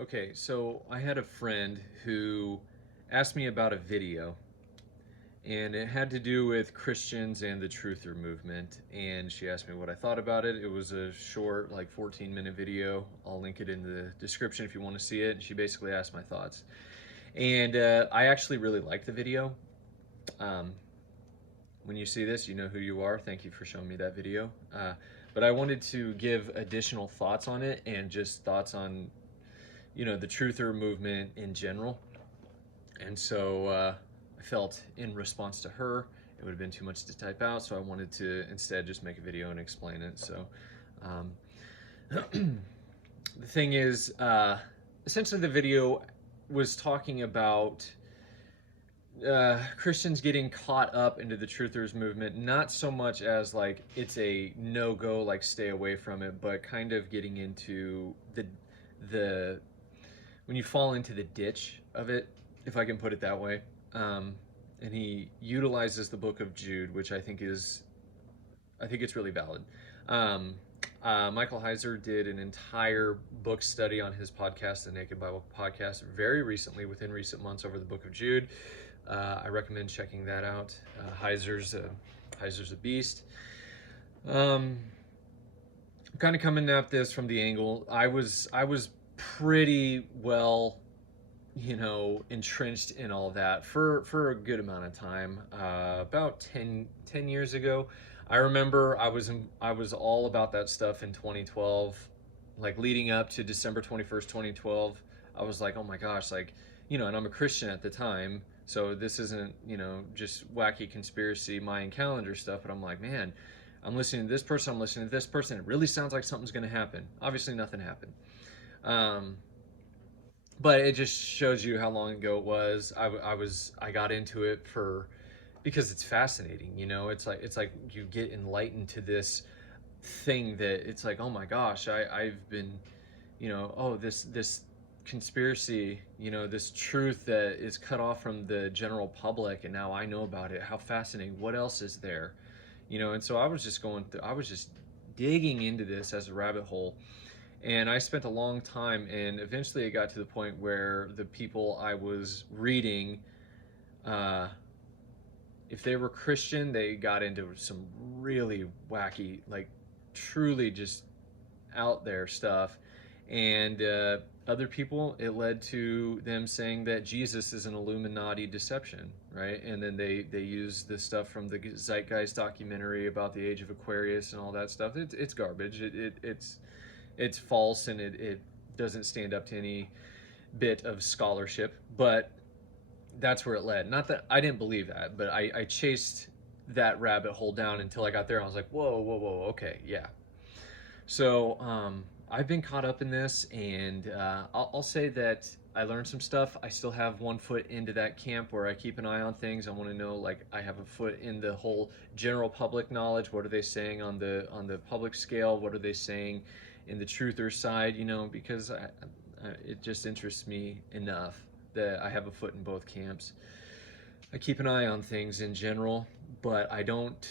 Okay, so I had a friend who asked me about a video, and it had to do with Christians and the Truther movement. And she asked me what I thought about it. It was a short, like 14-minute video. I'll link it in the description if you want to see it. And she basically asked my thoughts. And I actually really liked the video. Um, when you see this, you know who you are. Thank you for showing me that video. But I wanted to give additional thoughts on it and just thoughts on the truther movement in general. And so I felt in response to her, it would have been too much to type out. So I wanted to instead just make a video and explain it. So um, the thing is, essentially the video was talking about Christians getting caught up into the truthers movement, not so much as like it's a no-go, like stay away from it, but kind of getting into the when you fall into the ditch of it, if I can put it that way. And he utilizes the book of Jude, which I think it's really valid. Michael Heiser did an entire book study on his podcast, the Naked Bible Podcast, very recently, within recent months, over the book of Jude. I recommend checking that out. Heiser's a beast. I'm kind of coming at this from the angle. I was pretty well, entrenched in all that for a good amount of time. About 10 years ago, I remember I was all about that stuff in 2012, like leading up to December 21st, 2012. I was like, oh my gosh, like, and I'm a Christian at the time, so this isn't, just wacky conspiracy Mayan calendar stuff, but I'm like, man, I'm listening to this person, I'm listening to this person, it really sounds like something's going to happen. Obviously nothing happened. But it just shows you how long ago it was. I got into it because it's fascinating, it's like you get enlightened to this thing that it's like, oh my gosh, I've been, oh, this conspiracy, this truth that is cut off from the general public, and now I know about it. How fascinating. What else is there? And so I was just digging into this as a rabbit hole. And I spent a long time, and eventually it got to the point where the people I was reading, if they were Christian, they got into some really wacky, like truly just out there stuff. And other people, it led to them saying that Jesus is an Illuminati deception, right? And then they use this stuff from the Zeitgeist documentary about the age of Aquarius and all that stuff. It's garbage. It's false, and it doesn't stand up to any bit of scholarship. But that's where it led. Not that I didn't believe that, but I chased that rabbit hole down until I got there. And I was like, whoa, okay, yeah. So I've been caught up in this, and I'll say that I learned some stuff. I still have one foot into that camp where I keep an eye on things. I want to know, like, I have a foot in the whole general public knowledge. What are they saying on the public scale? What are they saying in the truther side? Because it just interests me enough that I have a foot in both camps. I keep an eye on things in general, but I don't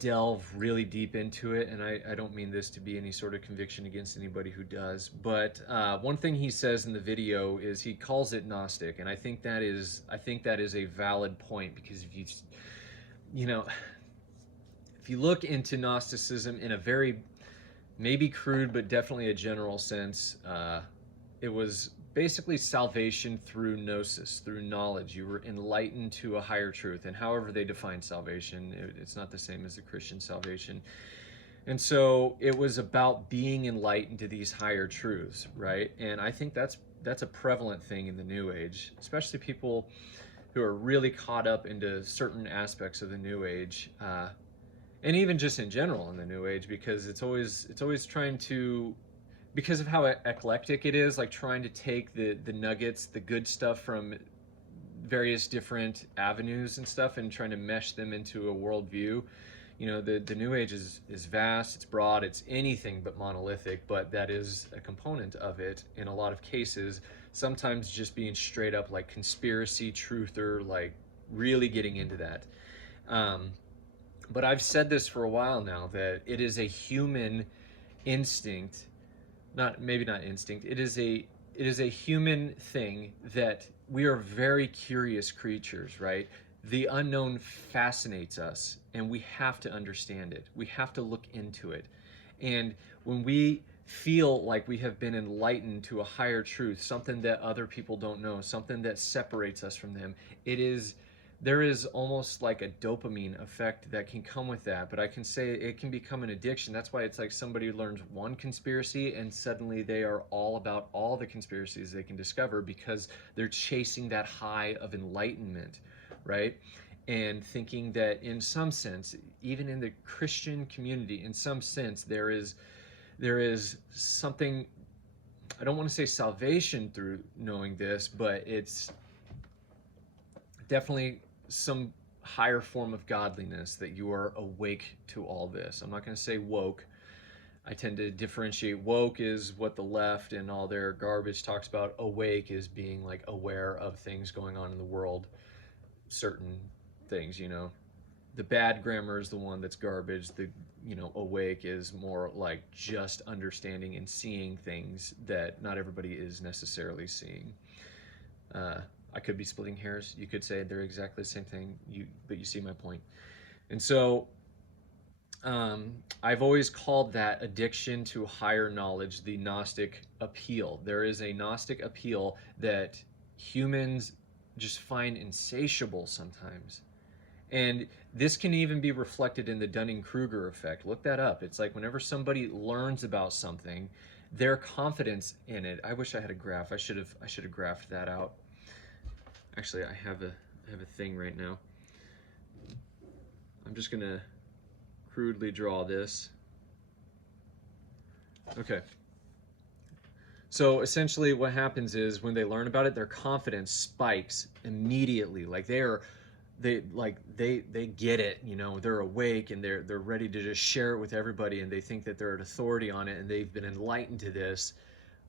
delve really deep into it, and I don't mean this to be any sort of conviction against anybody who does. But one thing he says in the video is he calls it Gnostic, and I think that is a valid point, because if you look into Gnosticism in a very maybe crude but definitely a general sense, it was basically salvation through gnosis, through knowledge. You were enlightened to a higher truth, and however they define salvation, it's not the same as the Christian salvation. And so it was about being enlightened to these higher truths, right? And I think that's a prevalent thing in the New Age, especially people who are really caught up into certain aspects of the New Age, and even just in general in the New Age, because it's always trying to, because of how eclectic it is, like trying to take the nuggets, the good stuff from various different avenues and stuff, and trying to mesh them into a worldview. The New Age is vast, it's broad, it's anything but monolithic, but that is a component of it in a lot of cases. Sometimes just being straight up like conspiracy truther, like really getting into that. But I've said this for a while now, that it is a human instinct, not instinct, it is it is a human thing that we are very curious creatures, right? The unknown fascinates us, and we have to understand it. We have to look into it. And when we feel like we have been enlightened to a higher truth, something that other people don't know, something that separates us from them, it is there is almost like a dopamine effect that can come with that, but I can say it can become an addiction. That's why it's like somebody learns one conspiracy and suddenly they are all about all the conspiracies they can discover because they're chasing that high of enlightenment, right? And thinking that in some sense, even in the Christian community, in some sense, there is something. I don't want to say salvation through knowing this, but it's definitely some higher form of godliness that you are awake to all this. I'm not going to say woke. I tend to differentiate. Woke is what the left and all their garbage talks about. Awake is being like aware of things going on in the world, certain things, The bad grammar is the one that's garbage. The awake is more like just understanding and seeing things that not everybody is necessarily seeing. I could be splitting hairs. You could say they're exactly the same thing. But you see my point. And so I've always called that addiction to higher knowledge the Gnostic appeal. There is a Gnostic appeal that humans just find insatiable sometimes. And this can even be reflected in the Dunning-Kruger effect. Look that up. It's like whenever somebody learns about something, their confidence in it. I wish I had a graph. I should have graphed that out. Actually, I have a thing right now. I'm just gonna crudely draw this. Okay. So essentially what happens is when they learn about it, their confidence spikes immediately. Like they get it, they're awake and they're ready to just share it with everybody, and they think that they're an authority on it and they've been enlightened to this.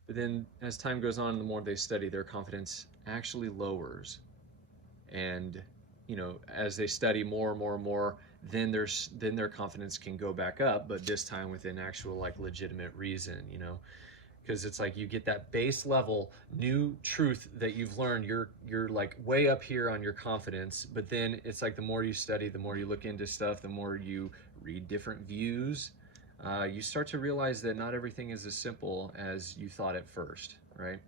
But then as time goes on, the more they study, their confidence actually lowers. And as they study more and more and more, then their confidence can go back up, but this time within actual like legitimate reason, because it's like you get that base level new truth that you've learned. You're like way up here on your confidence, but then it's like the more you study, the more you look into stuff, the more you read different views, you start to realize that not everything is as simple as you thought at first, right?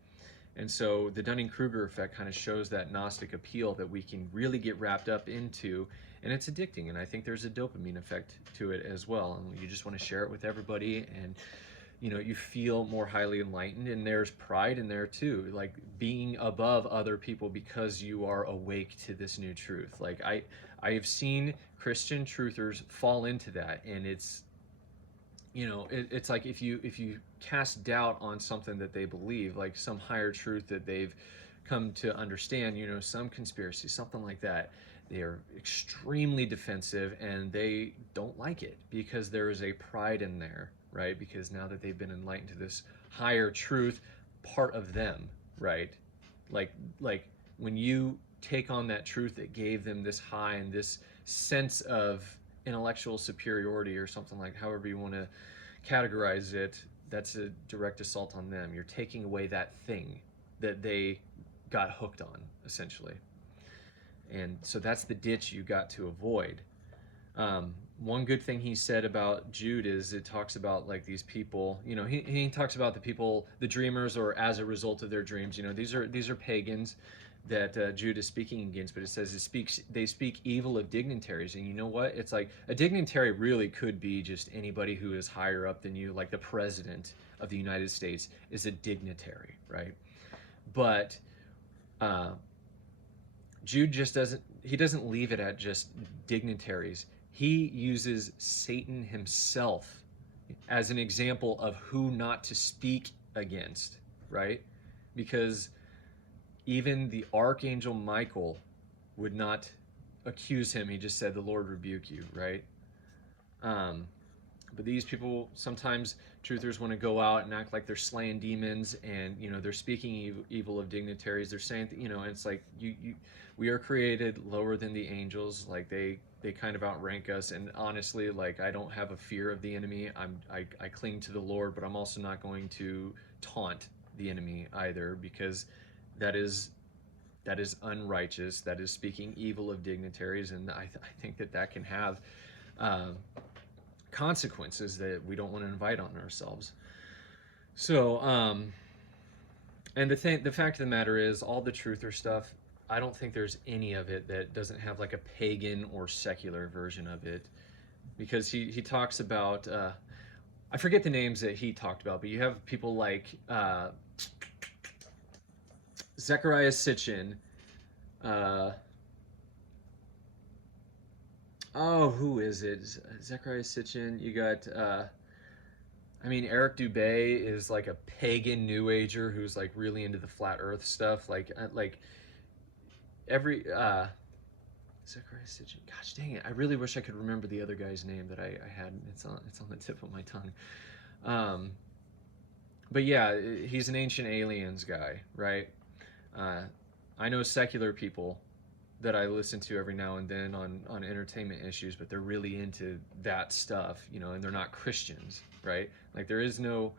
And so the Dunning-Kruger effect kind of shows that Gnostic appeal that we can really get wrapped up into, and it's addicting. And I think there's a dopamine effect to it as well. And you just want to share it with everybody, and you feel more highly enlightened, and there's pride in there too, like being above other people because you are awake to this new truth. Like I have seen Christian truthers fall into that, and it's it's like if you cast doubt on something that they believe, like some higher truth that they've come to understand, some conspiracy, something like that, they are extremely defensive and they don't like it because there is a pride in there, right? Because now that they've been enlightened to this higher truth, part of them, right? Like when you take on that truth that gave them this high and this sense of intellectual superiority, or something, like however you want to categorize it, that's a direct assault on them. You're taking away that thing that they got hooked on, essentially. And so that's the ditch you got to avoid. One good thing he said about Jude is it talks about like these people, he talks about the people, the dreamers, or as a result of their dreams. These are pagans that Jude is speaking against, but it says they speak evil of dignitaries. And you know what? It's like a dignitary really could be just anybody who is higher up than you, like the president of the United States is a dignitary, right? But Jude just doesn't leave it at just dignitaries. He uses Satan himself as an example of who not to speak against, right? Because even the archangel Michael would not accuse him. He just said, "The Lord rebuke you," right? But these people, sometimes truthers want to go out and act like they're slaying demons, and they're speaking evil of dignitaries. They're saying that, it's like we are created lower than the angels. Like they kind of outrank us. And honestly, like I don't have a fear of the enemy. I cling to the Lord, but I'm also not going to taunt the enemy either, because that is unrighteous. That is speaking evil of dignitaries, and I think that that can have uh, consequences that we don't want to invite on ourselves. So, and the fact of the matter is, all the truther stuff, I don't think there's any of it that doesn't have like a pagan or secular version of it, because he talks about I forget the names that he talked about, but you have people like Zechariah Sitchin. Uh, oh, who is it? Zechariah Sitchin. You got. I mean, Eric Dubay is like a pagan New Ager who's like really into the flat Earth stuff. Like every Zechariah Sitchin. Gosh dang it! I really wish I could remember the other guy's name that I had. It's on the tip of my tongue. Um, but yeah, he's an Ancient Aliens guy, right? Uh, I know secular people that I listen to every now and then on entertainment issues, but they're really into that stuff, and they're not Christians, right? Like there isn't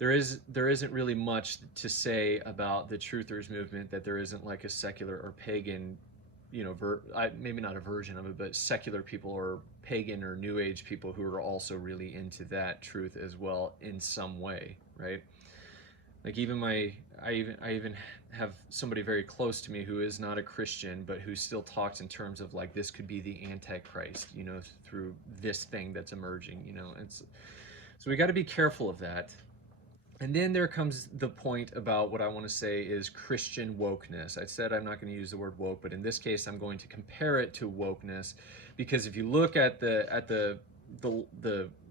really much to say about the truthers movement that there isn't like a secular or pagan, maybe not a version of it, but secular people or pagan or New Age people who are also really into that truth as well in some way, right? Like even I even have somebody very close to me who is not a Christian, but who still talks in terms of like this could be the Antichrist, through this thing that's emerging. It's so we got to be careful of that. And then there comes the point about what I want to say is Christian wokeness. I said I'm not going to use the word woke, but in this case I'm going to compare it to wokeness, because if you look at the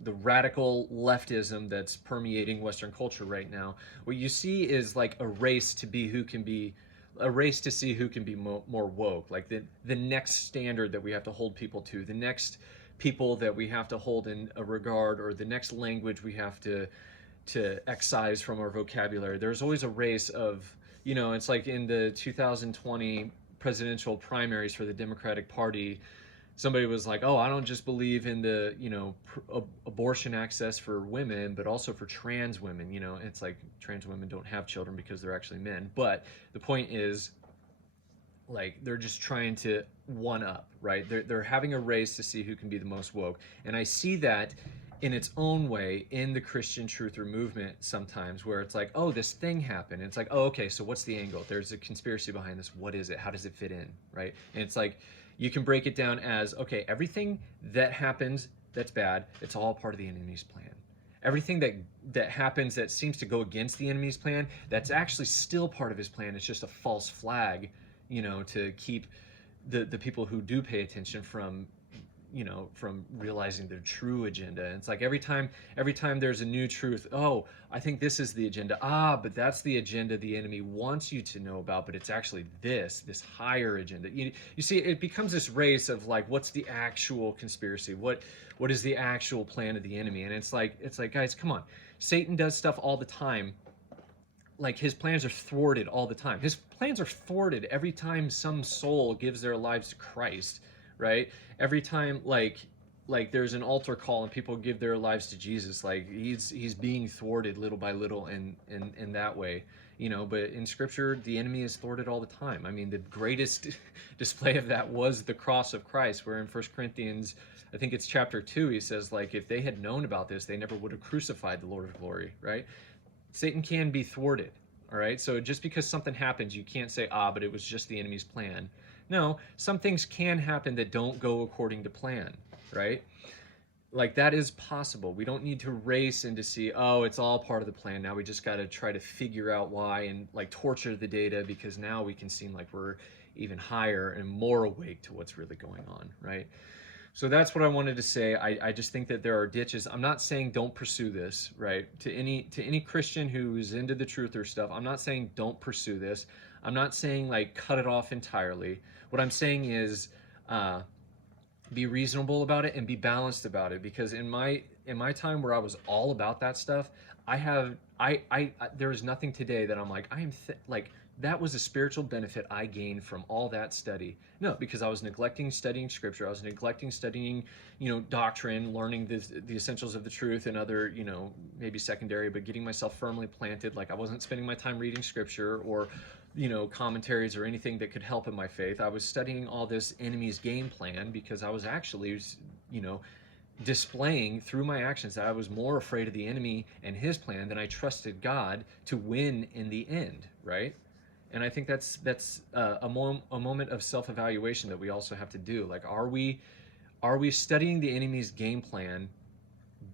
radical leftism that's permeating Western culture right now, what you see is like a race to be who can be a race to see who can be more woke, like the next standard that we have to hold people to, the next people that we have to hold in a regard, or the next language we have to excise from our vocabulary. There's always a race of, it's like in the 2020 presidential primaries for the Democratic Party, somebody was like, "Oh, I don't just believe in the, abortion access for women, but also for trans women." It's like trans women don't have children because they're actually men. But the point is, like, they're just trying to one up, right? They're having a race to see who can be the most woke, and I see that in its own way in the Christian truther movement sometimes, where it's like, oh, this thing happened. And it's like, oh, okay, so what's the angle? There's a conspiracy behind this. What is it? How does it fit in, right? And it's like, you can break it down as, okay, everything that happens that's bad, it's all part of the enemy's plan. Everything that happens that seems to go against the enemy's plan, that's actually still part of his plan. It's just a false flag, to keep the people who do pay attention from realizing their true agenda. And it's like every time there's a new truth, oh, I think this is the agenda. But that's the agenda the enemy wants you to know about, but it's actually this higher agenda. You see, it becomes this race of like, what's the actual conspiracy? What is the actual plan of the enemy? And it's like, guys, come on. Satan does stuff all the time. Like, his plans are thwarted all the time. His plans are thwarted every time some soul gives their lives to Christ, right? Every time like there's an altar call and people give their lives to Jesus, like he's being thwarted little by little in that way, but in scripture the enemy is thwarted all the time. I mean, the greatest display of that was the cross of Christ, where in 1 Corinthians, I think it's chapter 2, he says, like, if they had known about this, they never would have crucified the Lord of glory, right? Satan can be thwarted, all right? So just because something happens, you can't say, but it was just the enemy's plan. No, some things can happen that don't go according to plan, right? Like, that is possible. We don't need to race and to see, oh, it's all part of the plan. Now we just got to try to figure out why and like torture the data, because now we can seem like we're even higher and more awake to what's really going on, right? So that's what I wanted to say. I just think that there are ditches. I'm not saying don't pursue this, right? To any Christian who's into the truther stuff, I'm not saying don't pursue this. I'm not saying like cut it off entirely. What I'm saying is be reasonable about it and be balanced about it. Because in my time where I was all about that stuff, there is nothing today that I'm like, like, that was a spiritual benefit I gained from all that study. No, because I was neglecting studying scripture. I was neglecting studying, doctrine, learning the essentials of the truth and other, maybe secondary, but getting myself firmly planted. Like, I wasn't spending my time reading scripture or, commentaries or anything that could help in my faith. I was studying all this enemy's game plan because I was actually, you know, displaying through my actions that I was more afraid of the enemy and his plan than I trusted God to win in the end, right? And I think that's a moment of self-evaluation that we also have to do. Like, are we studying the enemy's game plan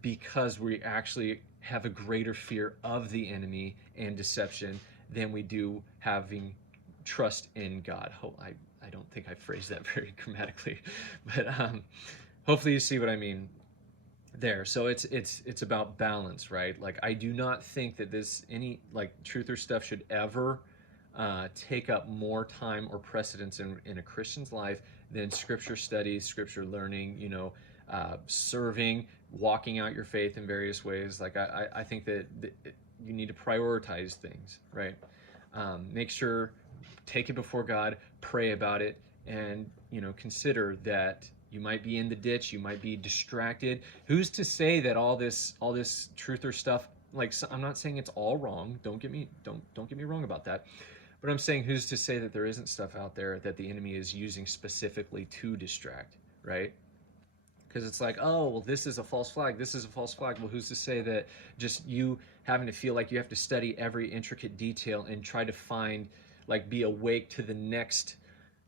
because we actually have a greater fear of the enemy and deception than we do having trust in God? I don't think I phrased that very grammatically, but hopefully you see what I mean there. So it's about balance, right? Like, I do not think that this any like truther stuff should ever take up more time or precedence in a Christian's life than scripture studies, scripture learning, serving, walking out your faith in various ways. Like, I think that you need to prioritize things, right? Make sure, take it before God, pray about it, and consider that you might be in the ditch, you might be distracted. Who's to say that all this truther stuff, like, I'm not saying it's all wrong. Don't get me wrong about that. But I'm saying, who's to say that there isn't stuff out there that the enemy is using specifically to distract, right? Because it's like, oh, well, this is a false flag, this is a false flag. Well, who's to say that just you having to feel like you have to study every intricate detail and try to find, like, be awake to the next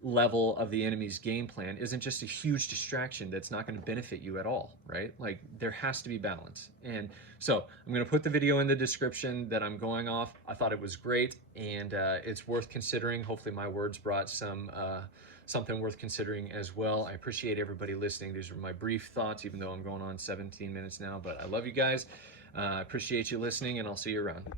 level of the enemy's game plan isn't just a huge distraction that's not going to benefit you at all, right? Like, there has to be balance. And so I'm going to put the video in the description that I'm going off. I thought it was great, and it's worth considering. Hopefully my words brought something worth considering as well. I appreciate everybody listening. These are my brief thoughts, even though I'm going on 17 minutes now, but I love you guys. I appreciate you listening, and I'll see you around.